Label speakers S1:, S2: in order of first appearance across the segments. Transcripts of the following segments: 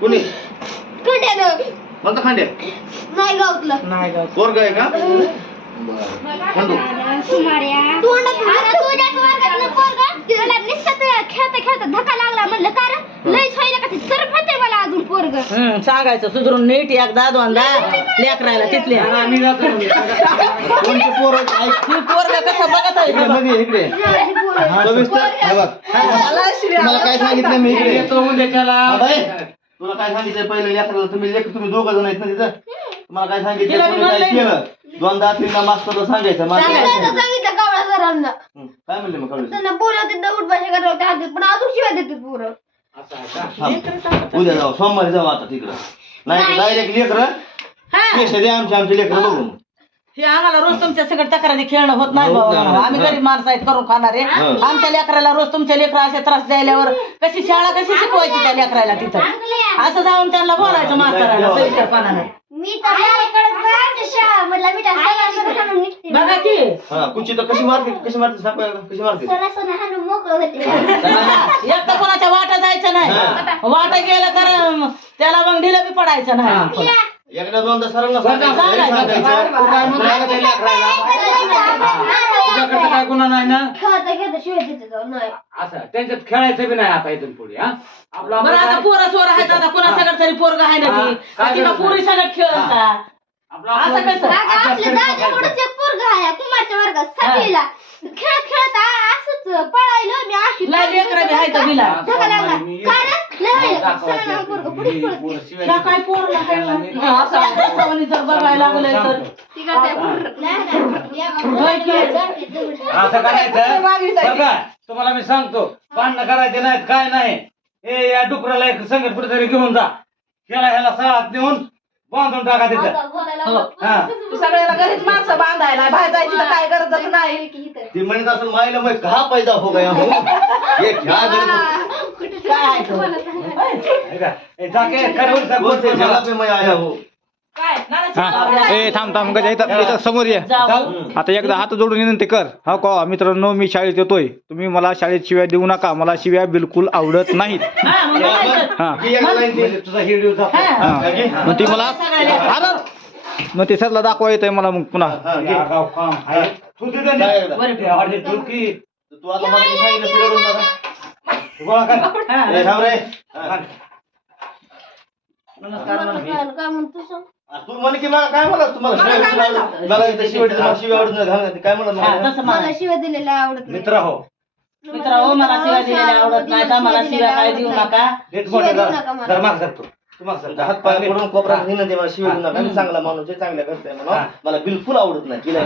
S1: कुणी?
S2: खंड्यानं.
S1: कोणतं खांड्या
S2: नाही गावतलं
S3: नाही गाव
S1: पोरग आहे का? खंडू
S2: तोंडात आता तुझ्याच वर्गातलं पोरगं. तिला नुसतं खेळता खेळता धक्का लागला म्हणलं कारण लयच व्हायला का ते सरप होते मला अजून पोरग.
S3: हम्म, सांगायचं सुधरून नीट एकदा दोनदा लेकरायला तिथल्या.
S1: कोणते पोर
S3: ही पोरग बघत आहे
S1: इकडे मध्ये इकडे. सविस्तर. हे बघ. तुम्हाला काय सांगितलं मी इकडे? हा, बाई, तुला काय सांगितलं? पहिले लेकराला तुम्ही लेकर तुम्ही दोघं जण आहेत ना तिथं? तुम्हाला काय सांगितलं?
S3: तिला मी
S1: कोणी काय
S3: म्हणलंय.
S1: केलं? दोनदा तीनदा मास्तरला सांगायचं मास्तर
S3: सांगायचं.
S2: सांगितलं कावळा सरांना.
S1: हं, काय म्हणले मग
S2: त्यांना हातात पण अजून शिवाय देतात पोरं.
S1: उद्या जाऊ सोमवारी जाऊ आता तिकडं. नाही डायरेक्ट लेकर.
S3: हा.
S1: पैसे द्या आमचे आमचे लेकर बघून.
S3: हे आम्हाला रोज तुमच्या सगळं तक्रारी खेळणं होत नाही म्हणा.
S1: होत
S3: आम्ही. गरीब माणसं आहेत करून खाणारे. आमच्या लेकराला रोज तुमच्या लेकरं असे त्रास द्यायल्यावर कशी शाळा कशी शिकवायची त्या लेकराला तिथं? असं जाऊन त्यांना बोलायचं मास्तराला सविस्तरपणानं.
S2: मी तर आमच्या शाळा म्हटलं मी त्या सगळ्यांना हाणून निघते.
S3: बघा की.
S1: हा कुची तर कशी मारते कशी मारते सांग बरं, कशी मारते?
S2: सणा सणा हाणून मोकळं होते.
S3: एक तर कोणाच्या वाटा जायचं नाही.
S1: हा.
S3: वाटा गेलं तर त्याला मग ढिलं बी पडायचं नाही.
S1: एकदा दोनदा सरांना
S3: सांगायचं.
S4: तुझ्याकडे काय गुन्हा नाही ना?
S2: खेळता खेळता शिवाय देते जाऊ नाही.
S4: असं त्यांच्यात खेळायचं बी नाही आता इथून पुढे हा? आपलं
S3: बरं आता
S4: आपलं
S3: पोरं सोर आहेत आता कोणा सगळं तरी पोरग आहे ना
S4: हा.
S3: ती?
S4: काय
S3: तिला
S4: गरज
S3: पोरी सगळं खेळता
S4: आपलं
S3: असं
S4: आपलं-
S3: कसं?
S2: रागा
S4: अभ्यास
S2: आपल्या
S4: करीत
S2: दादा
S4: बसायचं.
S2: एवढंच एक पोरगं आहे कुमारच्या वर्गात सातवीला खेळत खेळत आ- असंच पळायलो मी अशी
S3: लेकरं बी
S2: पळत
S3: काय पोर
S4: त्यांना
S3: असं अभ्यासावानी जर बघायला लागलंय तर. होय की?
S4: असं करायचं तुम्हाला मी सांगतो भांडणं करायचे नाहीत काय नाही. ए या डुकराला एक संगत कुठेतरी घेऊन जा. ह्याला ह्याला सळात नेऊन बांधून टाका तिथं.
S3: हो. तू सगळ्याला घरीच माणसं बांधायला बाहेर जायची तर काय गरजच नाही.
S1: ती म्हणत असेल मायला मग पैदा हो गया हो. ये क्या गड़बड़
S3: काय आहे तो?
S4: हे? ए,
S5: थांब थांब गजा इथं इथं समोर ये. आता एकदा हात जोडून विनंती कर. हा का मित्रांनो मी शाळेत येतोय. तुम्ही मला शाळेत शिव्या देऊ नका. मला शिव्या बिलकुल आवडत नाहीत.
S3: हा, मग
S1: ती.
S4: तुझा हिडिओ जातो
S5: मग ती मला अरे मग ते सरला दाखवा येतंय मला मग पुन्हा.
S1: हा, घे.
S4: या गाव काम आहे. तू
S1: आता मला
S3: नमस्कार.
S2: काय म्हणतो सांग?
S1: आ, तू म्हणे की मला काय म्हणलास तुम्हाला शिवाय आवडत- मला इथं शिवाय मला शिवाय आवडत नाही. घालण्यात. काय म्हणलं
S3: हा,
S1: मला?
S3: तसं
S2: मला
S3: म्हणा.
S2: शिवाय दिलेला आवडत नाही.
S4: मित्र हो.
S3: मित्र हो मला शिव्या दिलेल्या आवडत नाही. तर मला शिव्या काय देऊ नका.
S4: नीट
S2: शिवाय
S4: मोठे
S2: देऊ नका मला.
S4: जरा माग
S1: हात पाय पडून विनंती मला नका. मी चांगला माणूस आहे चांगल्या करताय म्हणून. मला बिलकुल आवडत नाही तिला.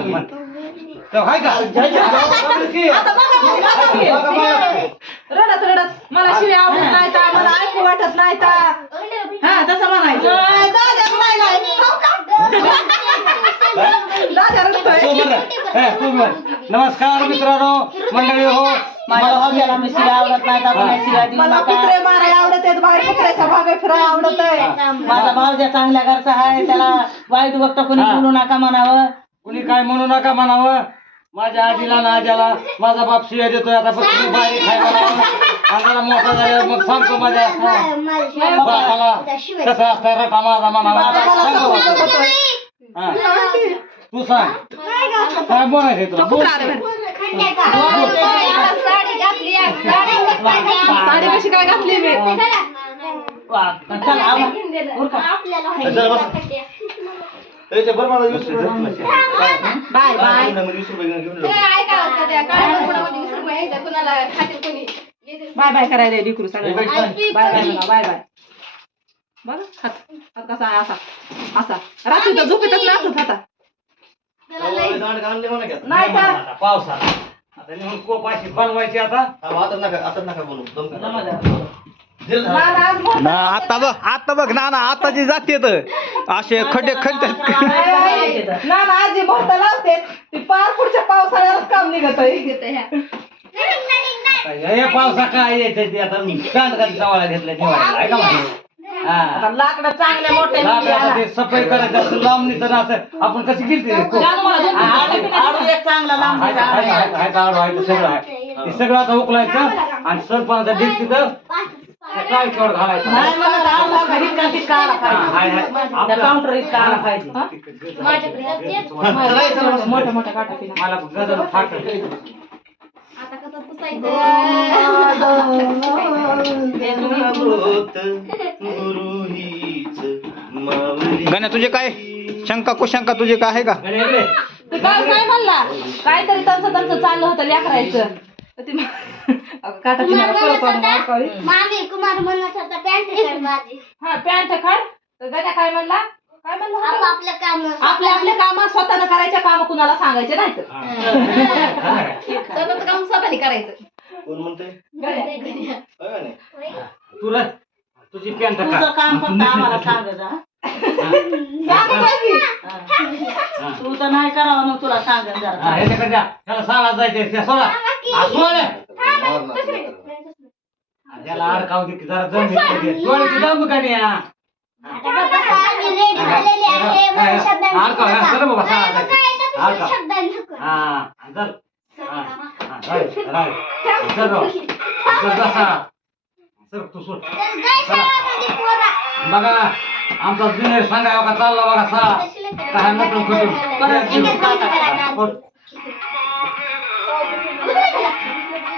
S3: रडत रडत. मला शिव्या आवडत नाही मला ऐकू वाटत नाही हा तसं म्हणायचं.
S4: नमस्कार मित्रांनो. मंडळी हो.
S3: माझ्या भाऊजाला मी शिव्या आवडत नाही तर मला शिव्या देऊ
S6: मला
S3: नका
S6: कुत्रे मारायला आवडत आहेत बाहेर कुत्र्याच्या फिरायला आवडत आहे.
S3: माझा भाऊजा चांगल्या घरचा आहे त्याला वाईट वक्त कोणी
S4: हा.
S3: बोलू नका म्हणावं.
S4: कुणी काय म्हणू नका म्हणावं? माझ्या आजीला ना आज्याला माझा बाप शिव्या देतोय आता फक्त आहे म्हणावं. आणि जरा मोठा झाल्यावर मग सांगतो माझ्या बापाला कसं असतं रटा माझा म्हणावा आता सांगतो आता. हा. तू सांग. काय बोलायचं तुला. बोल.
S2: साडी
S6: कशी काय घातली मी. बाय बाय बाय बाय करायला बाय
S1: बाय.
S6: बाय बाय बघ हात हात कसा आहे असा असा रात्री तर झोपेतच नाचत होता. नाही का
S4: पावसाळा आता नेऊन कोपाशी बनवायची आता
S1: आता नका आता नका बोलू दम करा.
S3: जमा जरा.
S1: दिल ना.
S6: ना, ना, आज मोठं
S5: ना आता बघ आता बघ ना ना आता जी जाते असे खड्डे खड्डे.
S6: ना ना आजी भरता लावते ती पार पुढच्या पावसाळ्यालाच काम निघत
S4: हे पावसा काय यायचं ते आता कधी सवाला घेतलं ठेवायला आहे का माहिती? हा
S3: आता लाकडं चांगले मोठे
S4: लाकडाचं ते सफाई करायचं असतं लांबणी तर असं आपण कशी गेलती रे? खूप.
S3: आडू आडू एक चांगला लांब
S4: आहे ते सगळं आहे ते सगळं आता उकलायचं आणि सरपणाचा डीप तिथं काय चोर घालायचं
S3: नाही मला राव लागा हिटका हिटका आला
S4: हा, हाय,
S3: पाहिजे
S4: हाय.
S3: त्या
S4: आपलं-
S3: काउंटर इतका आला पाहिजे
S6: हा?
S7: माझ्याकडे असते.
S1: चला, चला, बसा.
S6: मोठ्या मोठ्या काटा पिना
S4: मला गजर फाट
S5: गण्या तुझे काय? शंका कुशंका तुझे काय आहे का?
S6: ते काल काय म्हणला? काहीतरी त्यांचं त्यांचं चाललं होतं लेकरायचं. तर ती अगं, काटा पिनाला परत आणून वाकावी.
S7: मामी कुमार म्हणत होता पॅन्ट काढ माझी.
S6: हा पॅन्ट काढ. तर गण्या काय म्हणला? काय म्हणला?
S7: आपलं काम
S6: आपले आपले काम स्वतःनं करायच्या काम कुणाला सांगायचे नाही तर
S3: स्वतःचं काम स्वतःने करायचं.
S1: कोण नाही?
S4: तू रे तुझी पॅन्ट
S3: तुझं
S4: का
S3: काम फक्त आम्हाला सांगत हा. तू तर नाही करावं मग तुला सांगत
S4: हा,
S3: जरा
S4: ह्याच्याकडे द्या. त्याला त्या हा,
S1: ना, लेकराला.
S4: हा, त्याला अडकाव दे की जरा जमीन का नाही हा?
S7: आता नको.
S4: हा चल हा, हा, राईट, राईट. चल राव. चल बसा. चल तू सोड
S7: तर जय शाळामध्ये पोरा.
S4: बघा आमचा जुनियर सांगा का चालला बघा सा
S7: तशी लेकरं
S4: काय नको
S7: लेकरं